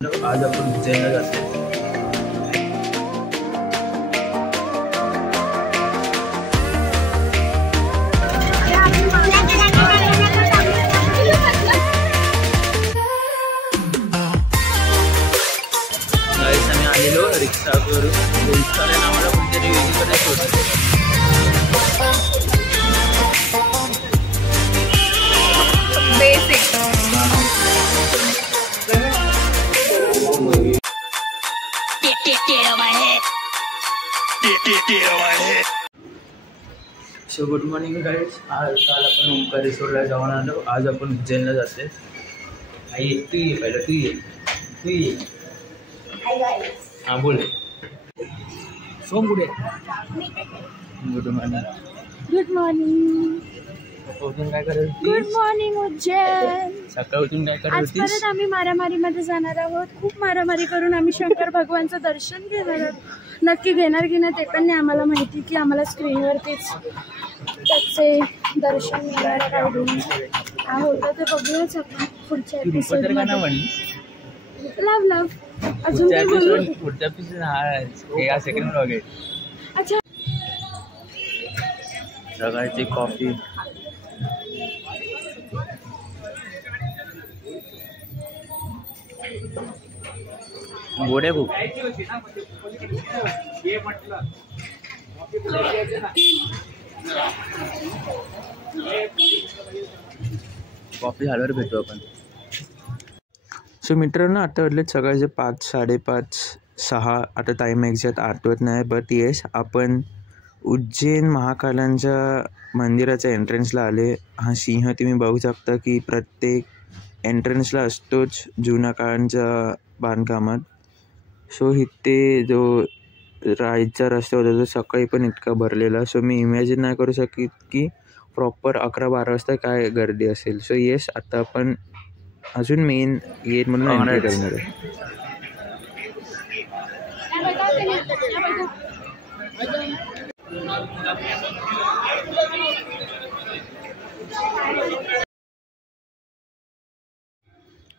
आज आपण उज्जैनला जातो. आम्ही आलेलो रिक्षावरून. रिक्षाने आम्हाला कुठेतरी वेगळीकडे सोडलं. So good morning guys. काल आपण ओंकारेश्वरला जाऊन आलो. आज आपण उज्जैनला जाते. आई तू ये पहिलं, तू ये. हां बोल. सोम गुड मॉर्निंग. Good morning. उठून काय करत होतीस? Good morning Ujjain. सकाळ उठून काय करत आज होतीस? परत आम्ही मारामारीमध्ये जाणार आहोत. खूप मारामारी करून आम्ही शंकर भगवानचं दर्शन घेणार आहोत. नक्की घेणार की नाही ते पण नाही आम्हाला माहिती, की आम्हाला स्क्रीनवरतीच त्याचे दर्शन मिळणार काय होतं ते बघूयाच आपण पुढच्या एपिसोडमध्ये. लव अजून काय बोलू? पुढच्या एपिसोड हा सेकंड व्लॉग आहे. अच्छा, सकाळची कॉफी. गोडे खूप. कॉफी झाल्यावर भेटू आपण. सो मित्रांनो, आता वाटले सकाळचे 5, 5:30, 6. आता टाईम एक्झॅक्ट आठवत नाही, बट येस आपण उज्जैन महाकालांच्या मंदिराच्या एंट्रन्सला आले. हा सिंह तुम्ही बघू शकता की प्रत्येक एंट्रन्सला असतोच जुन्या काळांच्या बांधकामात. सो इथे जो राईटचा रस्ता होता तो सकाळी पण इतका भरलेला. सो मी इमॅजिन नाही करू शकत की प्रॉपर 11-12 वाजता काय गर्दी असेल. सो येस, आता आपण अजून मेन गेट म्हणून एंट्री करणार आहे.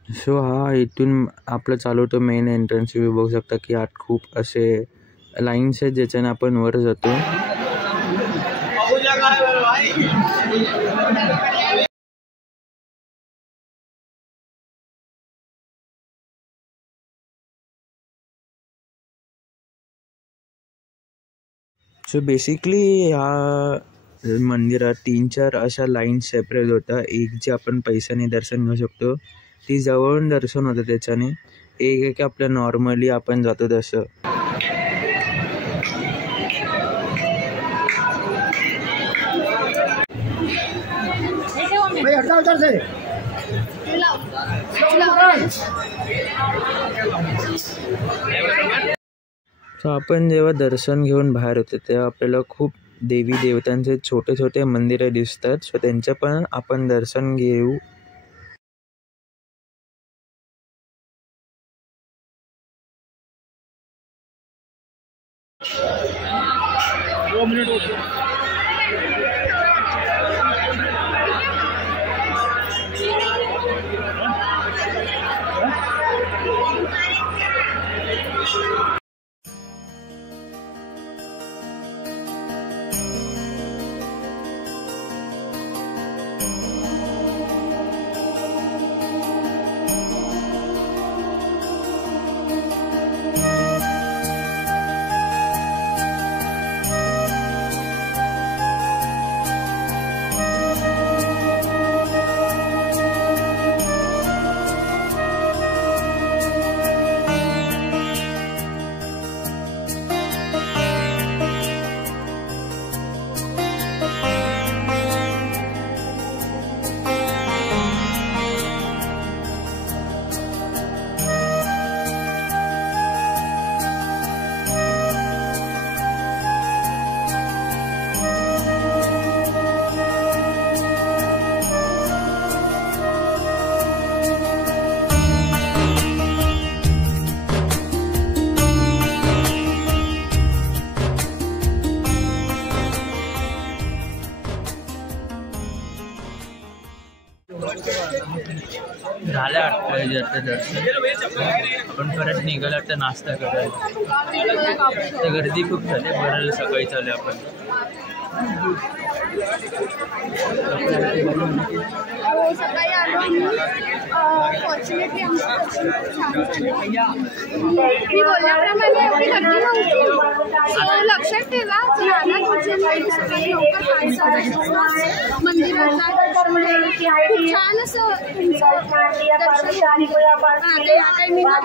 सो हा इथून आपलं चालू होतं मेन एंट्रन्स. तुम्ही बघू शकता की आत खूप असे लाईन्स आहेत ज्याच्याने आपण वर जातो. सो बेसिकली ह्या मंदिरात 3-4 अशा लाईन्स सेपरेट होत्या. एक जी आपण पैशाने दर्शन घेऊ शकतो, ती जवळून दर्शन होतं त्याच्याने. एक आपल्या नॉर्मली आपण जातो तसं. सो आपण जेव्हा दर्शन घेऊन बाहेर होतो तेव्हा आपल्याला खूप देवी देवतांचे छोटे छोटे मंदिरं दिसतात. सो त्यांचं पण आपण दर्शन घेऊ. झालं दर्शन. आपण परत निघाला तर नाश्ता करायला. तर गर्दी खूप झाली, बरं सकाळी चालू आपण. सकाळी आलो आम्ही. फॉर्च्युनेटली आमचं दर्शन छान झालं. मी बोलल्याप्रमाणे एवढी गर्दी नव्हती. सो लक्षात ठेवा, जर आलात उज्जैनला सकाळी लवकर 5-6 मंदिरात खूप छान असं तुमचं दर्शन. आता या टायमिंगला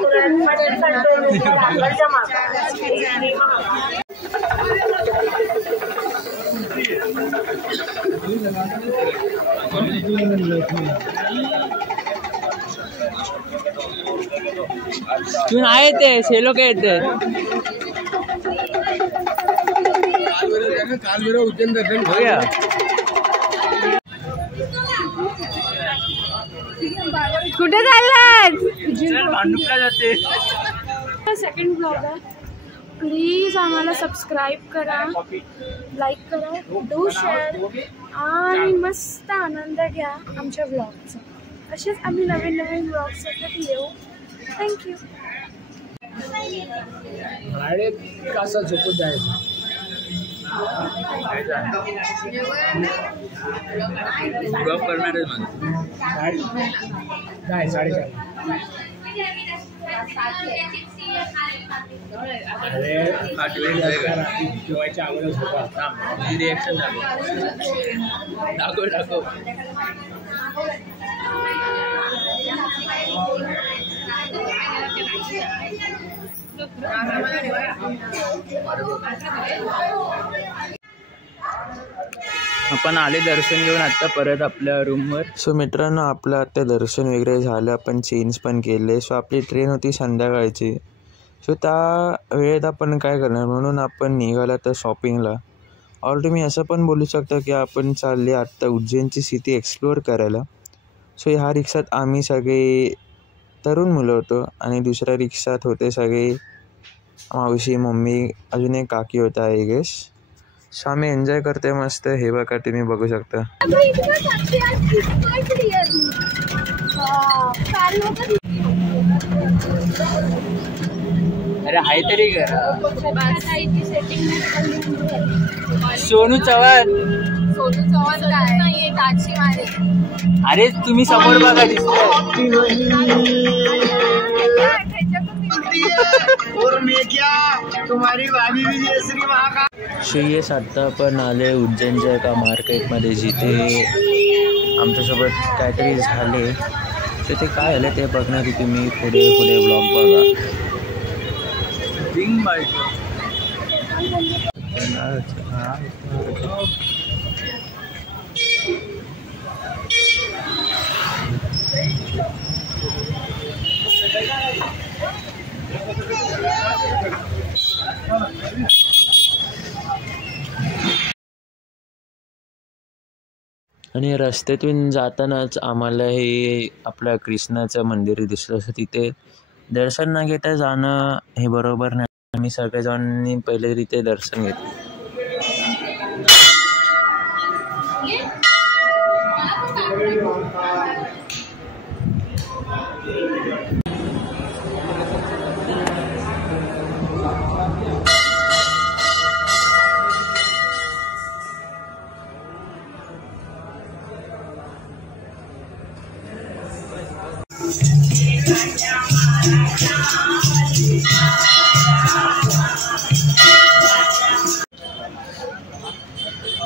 तू नाही येते, हे लोक येते. उज्जैन दर्शन हो गया. कुठे चाललात? भांडुपला जाते. सेकंड ब्लॉग आहे. प्लीज आम्हाला सबस्क्राईब करा, लाईक करा, डू शेअर आणि मस्त आनंद घ्या आमच्या ब्लॉगचा. असेच आम्ही नवीन नवीन ब्लॉग सतत येऊ. थँक्यू. कसं झोपून जायचं ब्लॉग करणार आहे. 4:30 जेवायच्या अगोदर होता. रिएक्शन दाखव. आपण आले दर्शन घेऊन आता परत आपल्या रूमवर. सो मित्रांनो, आपलं आता दर्शन वगैरे झालं, आपण चेंज पण केले. सो आपली ट्रेन होती संध्याकाळची. सो त्या वेळेत आपण काय करणार, म्हणून आपण निघाला तर शॉपिंगला. ऑर तुम्ही असं पण बोलू शकता की आपण चालले आत्ता उज्जैनची सिटी एक्सप्लोअर करायला. सो ह्या रिक्षात आम्ही सगळे तरुण मुलं होतो आणि दुसऱ्या रिक्षात होते सगळे मावशी, मम्मी, अजून एक काकी होता आय गेस. सो आम्ही एन्जॉय करते मस्त. हे बघा, तुम्ही बघू शकता. अरे हाय तरी सोनू चव्हाण काय नाहीये, ताजी मारे. अरे तुम्ही समोर बघा, दिसतोय. श्रेयस आता पण आले उज्जैनच्या एका मार्केटमध्ये, जिथे आमच्यासोबत काहीतरी झाले. तर ते काय झालं ते बघण्यासाठी तुम्ही पुढे ब्लॉग बघा. आणि रस्त्यातून जातानाच आम्हाला हे आपल्या कृष्णाचं मंदिर दिसलं. असं तिथे दर्शन न घेता जाणं हे बरोबर नाही. आम्ही सगळेजणांनी पहिले तिथे दर्शन घेतलं.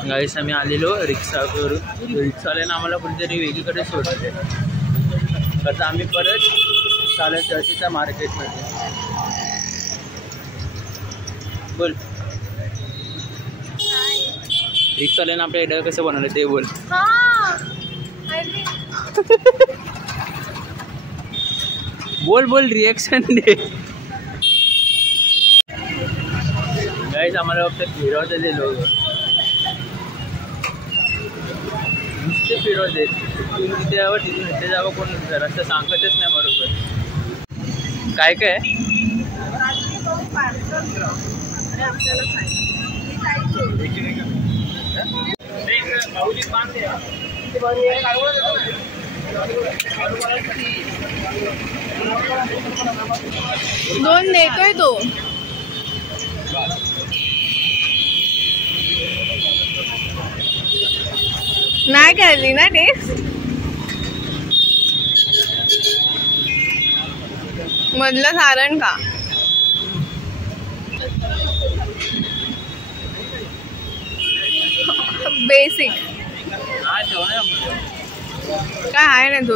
गाईस, आम्ही आलेलो रिक्षा करून. रिक्षावाल्यानं आम्हाला कुठेतरी वेगळीकडे सोडले. तर आम्ही परत चालत त्या मार्केटमध्ये. बोल, रिक्षावाल्यानं आपल्या इडं कसं बनवलं ते बोल. बोल रिएक्शन दे. गाईस, आम्हाला फक्त फिरवते ते लोक, नुसते फिरवते. तिथे जावं तिथून इथे जावं, कोण रस्ता सांगतच नाही बरोबर. काय काय दोन देतोय तो. नाही केली ना टेस्ट. मधलं सारण का बेसिक काय आहे ना. तो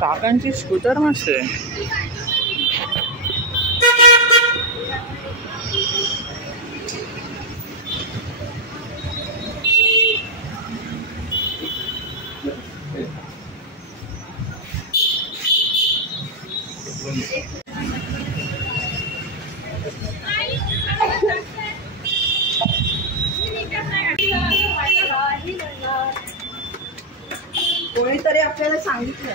काकांची स्कूटर मस्त आहे. कोणीतरी आपल्याला सांगितलं ना.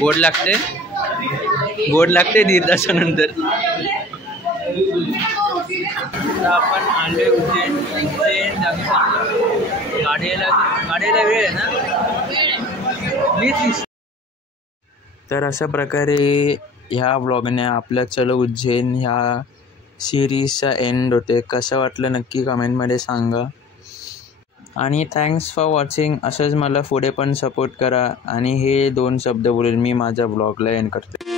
गोड लागते, गोड लागते दीड तासानंतर. आपण आलोय उज्जैन. गाडीला वेळ आहे ना. तर अशा प्रकारे ह्या ब्लॉगने आपल्या चलो उज्जैन ह्या सिरीजचा एंड होते. कसं वाटलं नक्की कमेंटमध्ये सांगा. आणि थँक्स फॉर वॉचिंग. असंच मला पुढे पण सपोर्ट करा. आणि हे 2 शब्द बोलून मी माझ्या ब्लॉगला एंड करते.